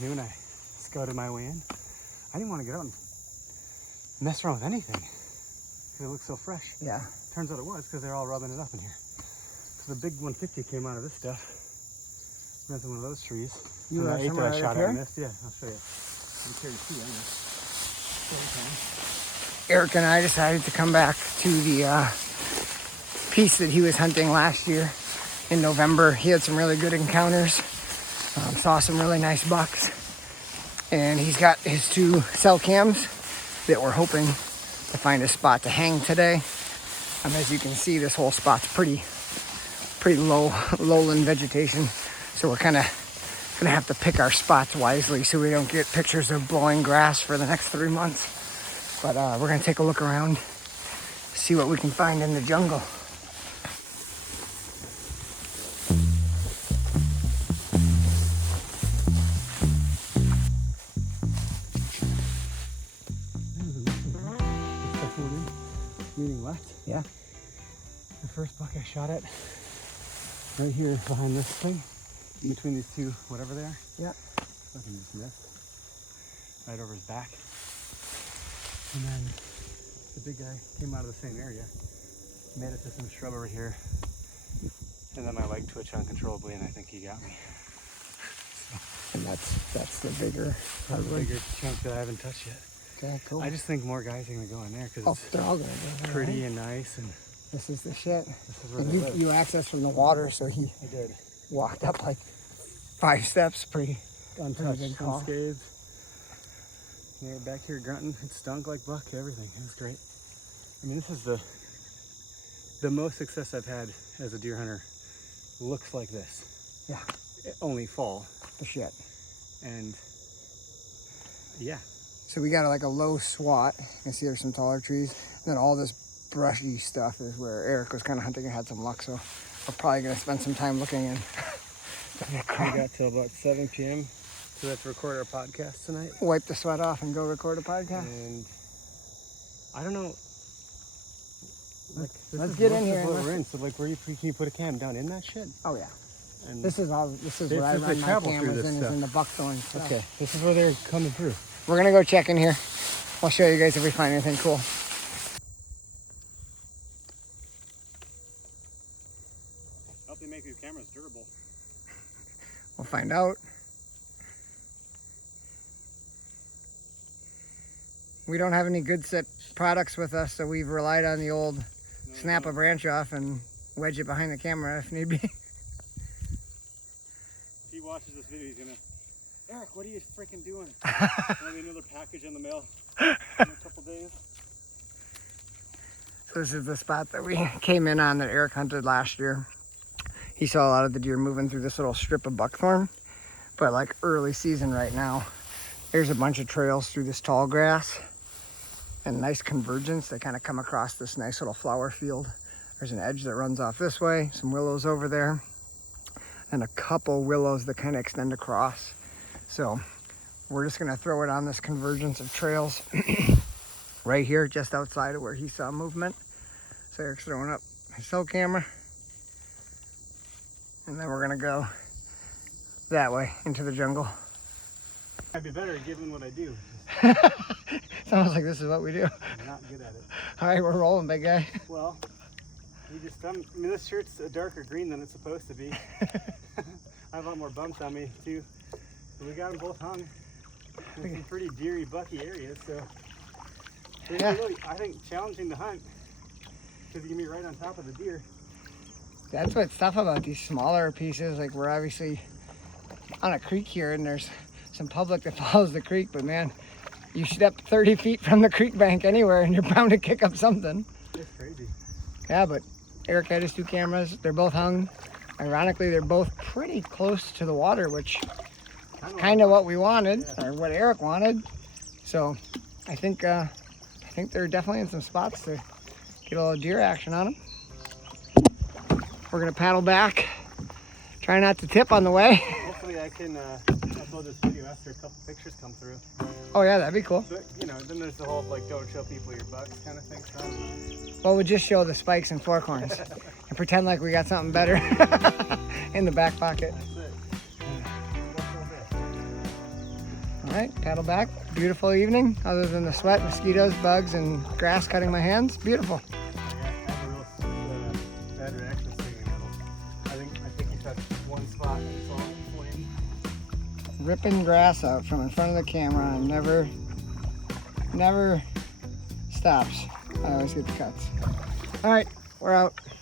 canoe and I scouted my way in. I didn't want to get out and mess around with anything because it looked so fresh. Yeah. Turns out it was because they're all rubbing it up in here. So the big 150 came out of this stuff. We went to one of those trees. You and have the 8 some that I right shot up at here? and missed. Yeah, I'll show you. I'm here to see Eric and I decided to come back to the piece that he was hunting last year in November. He had some really good encounters, saw some really nice bucks, and he's got his 2 cell cams that we're hoping to find a spot to hang today. As you can see, this whole spot's pretty low, lowland vegetation, so we're kind of gonna have to pick our spots wisely so we don't get pictures of blowing grass for the next 3 months. But we're gonna take a look around, see what we can find in the jungle. meaning left. Yeah. The first buck I shot at, right here behind this thing, in between these 2, whatever they are. Yeah. Fucking just missed. Right over his back. And then the big guy came out of the same area, made it to some shrub over here, and then my leg twitched uncontrollably, and I think he got me. And that's the bigger chunk that I haven't touched yet. Okay, cool. I just think more guys are gonna go in there because they're all gonna go pretty and nice, and this is the shit. this is where And they live. you accessed from the water, so he did. walked up like 5 steps, pretty Untouched, good call. unscathed. Yeah, back here grunting. It stunk like buck, everything. It was great. I mean, this is the most success I've had as a deer hunter. Looks like this. Yeah. Only fall. The shit. And yeah. So we got like a low swat. You can see there's some taller trees. And then all this brushy stuff is where Eric was kind of hunting and had some luck. So we're probably going to spend some time looking in. We got till about 7 p.m. So we have to record our podcast tonight. Wipe the sweat off and go record a podcast. And I don't know. Like, Let's get in here. What we're in. So like, can you put a cam down in that shit? Oh yeah. And This is where I is run the my travel through cameras this in, stuff. is in the buckthorn stuff. Okay, this is where they're coming through. We're gonna go check in here. I'll show you guys if we find anything cool. Help they make these cameras durable. We'll find out. We don't have any good set products with us, so we've relied on the old snap a branch off and wedge it behind the camera if need be. If he watches this video, he's gonna, Eric, what are you freaking doing? Maybe another package in the mail in a couple days. So this is the spot that we came in on that Eric hunted last year. He saw a lot of the deer moving through this little strip of buckthorn, but like early season right now, there's a bunch of trails through this tall grass and nice convergence. They kind of come across this nice little flower field. There's an edge that runs off this way, some willows over there, and a couple willows that kind of extend across. So we're just gonna throw it on this convergence of trails right here, just outside of where he saw movement. So Eric's throwing up his cell camera, and then we're gonna go that way into the jungle. I'd be better at giving what I do. Sounds like this is what we do. I'm not good at it. All right, we're rolling, big guy. Well, I mean, this shirt's a darker green than it's supposed to be. I have a lot more bumps on me too. So we got them both hung in some pretty deery, bucky areas. So it's really, I think, challenging to hunt because you can be right on top of the deer. That's what's tough about these smaller pieces. Like, we're obviously on a creek here, and there's some public that follows the creek, but man, you step 30 feet from the creek bank anywhere and you're bound to kick up something. It's crazy. Yeah, but Eric had his 2 cameras. They're both hung. Ironically, they're both pretty close to the water, which is kind of what we wanted, or what Eric wanted. So I think they're definitely in some spots to get a little deer action on them. We're gonna paddle back. Try not to tip on the way. Hopefully I can upload this video after a couple pictures come through. Oh yeah, that'd be cool. But, you know, then there's the whole, like, don't show people your bucks kind of thing. So Well, we'll just show the spikes and fork horns and pretend like we got something better in the back pocket. that's it. All right, paddle back. Beautiful evening, other than the sweat, mosquitoes, bugs, and grass cutting my hands. Beautiful. I have a real bad reaction to stinging nettles. I think you touched one spot and it's all inflamed. Ripping grass out from in front of the camera and never stops. I always get the cuts. All right, we're out.